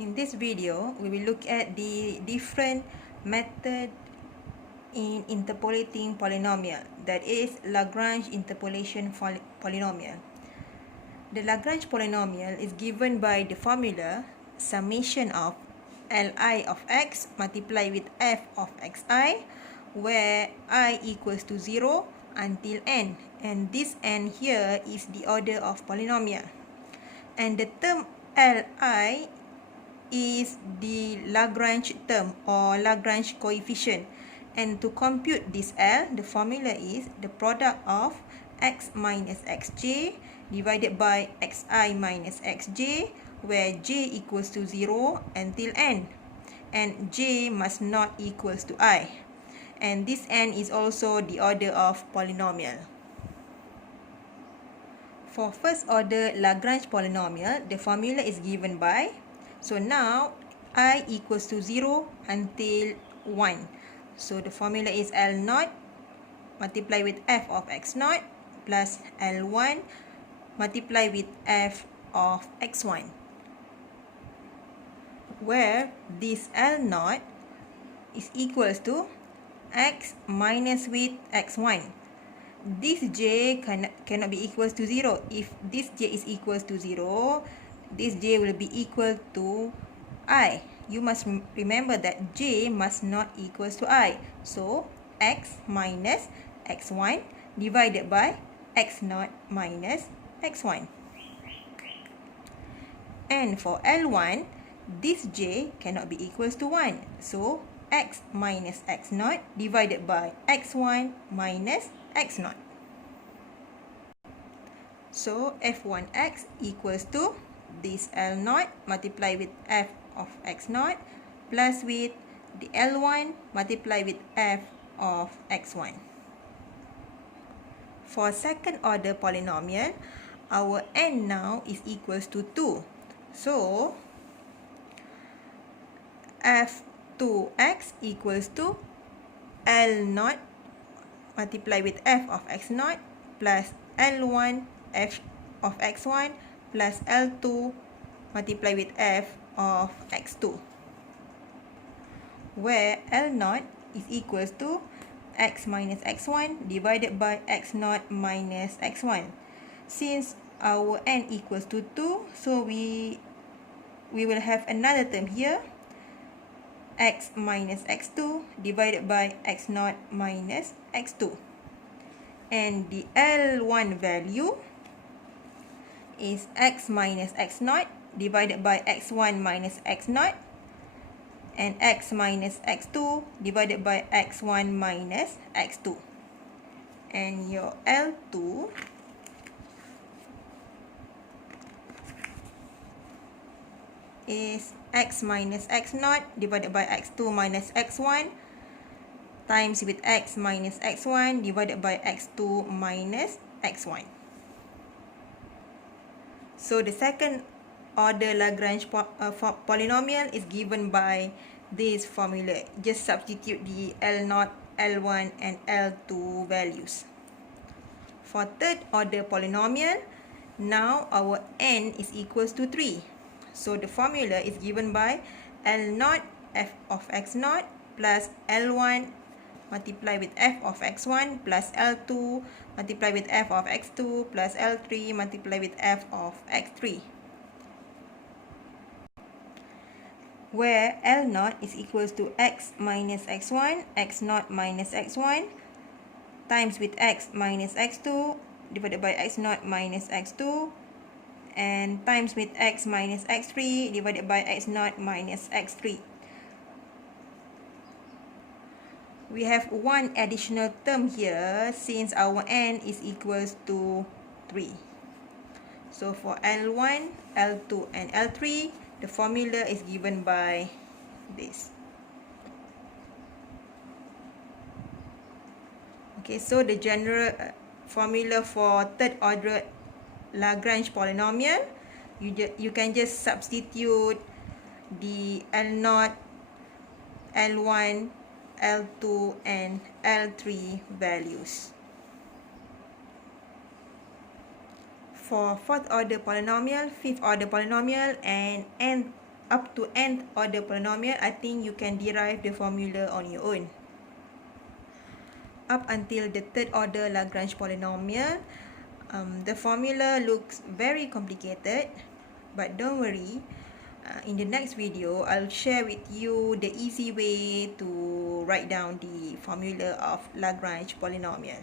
In this video, we will look at the different method in interpolating polynomial, that is Lagrange interpolation polynomial. The Lagrange polynomial is given by the formula summation of Li of x multiplied with f of xi, where I equals to 0 until n, and this n here is the order of polynomial, and the term Li is the Lagrange term or Lagrange coefficient, and to compute this L, the formula is the product of x minus xj divided by xi minus xj, where j equals to 0 until n, and j must not equals to I, and this n is also the order of polynomial. For first order Lagrange polynomial, the formula is given by, so now I equals to 0 until 1. So the formula is L0 multiplied with f of x0 plus L1 multiplied with f of x1, where this L0 is equals to x minus with x1. This j cannot be equals to 0. If this j is equals to 0, this j will be equal to I. You must remember that j must not equals to I. So, x minus x1 divided by x0 minus x1. And for L1, this j cannot be equals to 1. So, x minus x0 divided by x1 minus x0. So f1x equals to this L0 multiplied with f of x0 plus with the L1 multiplied with f of x1. For second order polynomial, our n now is equals to 2. So f2x equals to L0 multiplied with f of x0 plus L1 f of x1 plus L2 multiplied with f of x2, where L0 is equals to x minus x1 divided by x0 minus x1. Since our n equals to 2, so we will have another term here, x minus x2 divided by x0 minus x2, and the L1 value is x minus x0 divided by x1 minus x0, and x minus x2 divided by x1 minus x2, and your L2 is x minus x0 divided by x2 minus x1 times with x minus x1 divided by x2 minus x1. So the second order Lagrange polynomial is given by this formula. Just substitute the L0, L1 and L2 values. For third order polynomial, now our n is equals to 3. So the formula is given by L0 f of x0 plus L1 multiplied with f of x1 plus L2 multiplied with f of x2 plus L3 multiplied with f of x3, where L0 is equals to x minus x1, x0 minus x1 times with x minus x2 divided by x0 minus x2, and times with x minus x3 divided by x0 minus x3. We have one additional term here since our n is equals to 3. So for L1, L2 and L3, the formula is given by this. Okay, so the general formula for third order Lagrange polynomial, you can just substitute the L0, L1, L2 and L3 values. For fourth order polynomial, fifth order polynomial and nth up to nth order polynomial, I think you can derive the formula on your own. Up until the third order Lagrange polynomial, the formula looks very complicated, but don't worry. In the next video, I'll share with you the easy way to write down the formula of Lagrange polynomial.